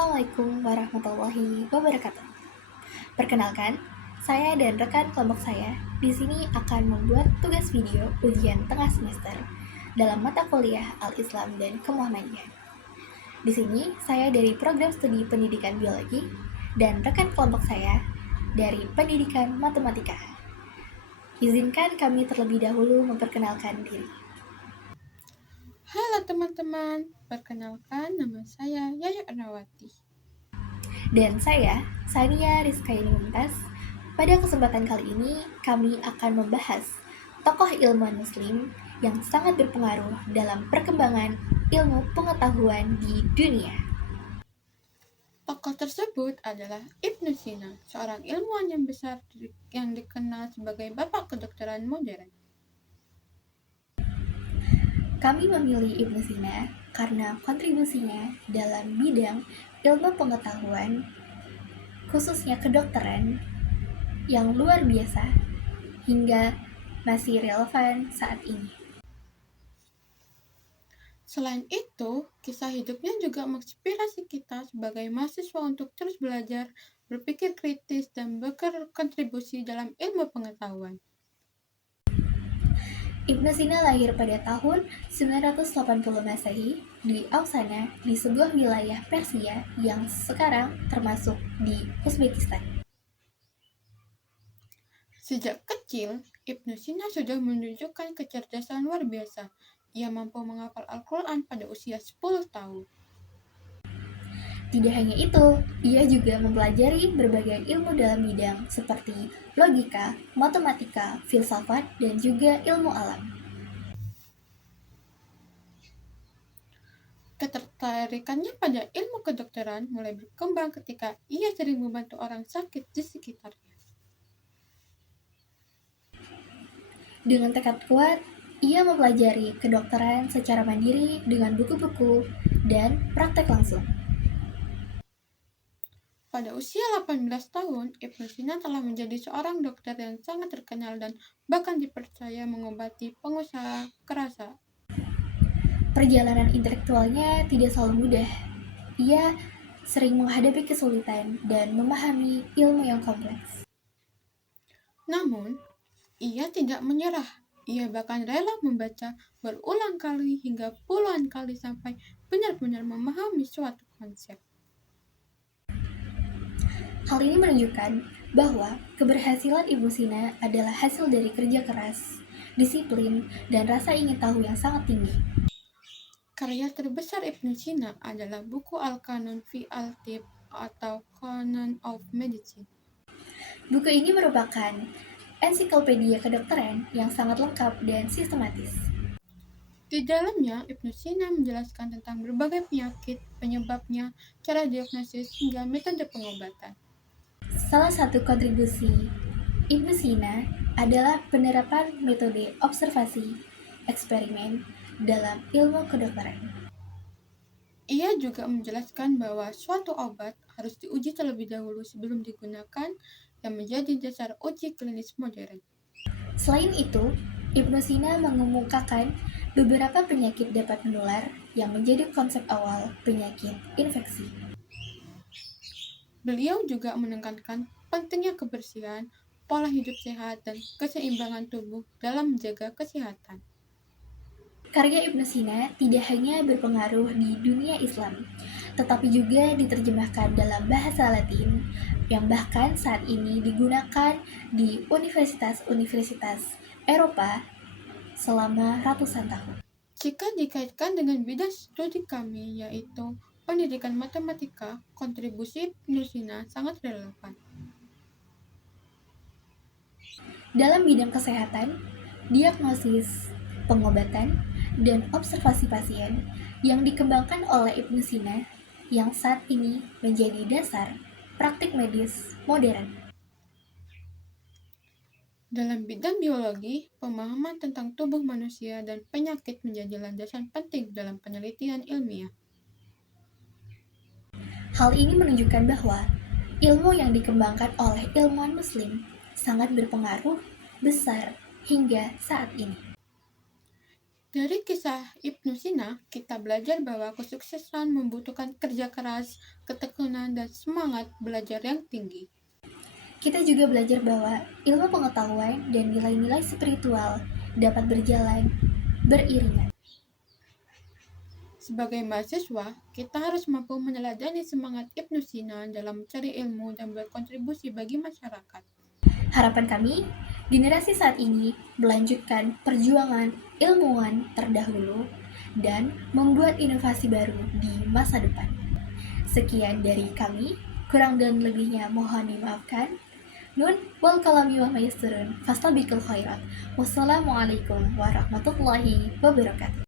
Assalamualaikum warahmatullahi wabarakatuh. Perkenalkan, saya dan rekan kelompok saya di sini akan membuat tugas video ujian tengah semester dalam mata kuliah Al-Islam dan Kemuhammadiyah. Di sini saya dari program studi pendidikan biologi dan rekan kelompok saya dari pendidikan matematika. Izinkan kami terlebih dahulu memperkenalkan diri. Halo teman-teman, perkenalkan nama saya Yayu Ernawati. Dan saya, Sania Rizkayani Mumtaz. Pada kesempatan kali ini, kami akan membahas tokoh ilmuwan muslim yang sangat berpengaruh dalam perkembangan ilmu pengetahuan di dunia. Tokoh tersebut adalah Ibnu Sina, seorang ilmuwan yang besar yang dikenal sebagai bapak kedokteran modern. Kami memilih Ibnu Sina karena kontribusinya dalam bidang ilmu pengetahuan, khususnya kedokteran, yang luar biasa hingga masih relevan saat ini. Selain itu, kisah hidupnya juga menginspirasi kita sebagai mahasiswa untuk terus belajar, berpikir kritis, dan berkontribusi dalam ilmu pengetahuan. Ibnu Sina lahir pada tahun 980 Masehi di Ausana di sebuah wilayah Persia yang sekarang termasuk di Uzbekistan. Sejak kecil, Ibnu Sina sudah menunjukkan kecerdasan luar biasa. Ia mampu menghafal Al-Quran pada usia 10 tahun. Tidak hanya itu, ia juga mempelajari berbagai ilmu dalam bidang seperti logika, matematika, filsafat, dan juga ilmu alam. Ketertarikannya pada ilmu kedokteran mulai berkembang ketika ia sering membantu orang sakit di sekitarnya. Dengan tekad kuat, ia mempelajari kedokteran secara mandiri dengan buku-buku dan praktek langsung. Pada usia 18 tahun, Ibnu Sina telah menjadi seorang dokter yang sangat terkenal dan bahkan dipercaya mengobati pengusaha kerasa. Perjalanan intelektualnya tidak selalu mudah. Ia sering menghadapi kesulitan dan memahami ilmu yang kompleks. Namun, ia tidak menyerah. Ia bahkan rela membaca berulang kali hingga puluhan kali sampai benar-benar memahami suatu konsep. Hal ini menunjukkan bahwa keberhasilan Ibnu Sina adalah hasil dari kerja keras, disiplin, dan rasa ingin tahu yang sangat tinggi. Karya terbesar Ibnu Sina adalah buku Al-Qanun fi al-Tibb atau Canon of Medicine. Buku ini merupakan ensiklopedia kedokteran yang sangat lengkap dan sistematis. Di dalamnya, Ibnu Sina menjelaskan tentang berbagai penyakit, penyebabnya, cara diagnosis, hingga metode pengobatan. Salah satu kontribusi Ibnu Sina adalah penerapan metode observasi eksperimen dalam ilmu kedokteran. Ia juga menjelaskan bahwa suatu obat harus diuji terlebih dahulu sebelum digunakan yang menjadi dasar uji klinis modern. Selain itu, Ibnu Sina mengemukakan beberapa penyakit dapat menular yang menjadi konsep awal penyakit infeksi. Beliau juga menekankan pentingnya kebersihan, pola hidup sehat, dan keseimbangan tubuh dalam menjaga kesehatan. Karya Ibnu Sina tidak hanya berpengaruh di dunia Islam, tetapi juga diterjemahkan dalam bahasa Latin yang bahkan saat ini digunakan di universitas-universitas Eropa selama ratusan tahun. Jika dikaitkan dengan bidang studi kami, yaitu pendidikan matematika, kontribusi Ibnu Sina sangat relevan. Dalam bidang kesehatan, diagnosis, pengobatan, dan observasi pasien yang dikembangkan oleh Ibnu Sina yang saat ini menjadi dasar praktik medis modern. Dalam bidang biologi, pemahaman tentang tubuh manusia dan penyakit menjadi landasan penting dalam penelitian ilmiah. Hal ini menunjukkan bahwa ilmu yang dikembangkan oleh ilmuwan muslim sangat berpengaruh besar hingga saat ini. Dari kisah Ibnu Sina, kita belajar bahwa kesuksesan membutuhkan kerja keras, ketekunan, dan semangat belajar yang tinggi. Kita juga belajar bahwa ilmu pengetahuan dan nilai-nilai spiritual dapat berjalan beriringan. Sebagai mahasiswa, kita harus mampu meneladani semangat Ibnu Sina dalam mencari ilmu dan berkontribusi bagi masyarakat. Harapan kami, generasi saat ini melanjutkan perjuangan ilmuwan terdahulu dan membuat inovasi baru di masa depan. Sekian dari kami, kurang dan lebihnya mohon dimaafkan. Nun wal kalami wa maisturun fastabiqul khairat. Wassalamualaikum warahmatullahi wabarakatuh.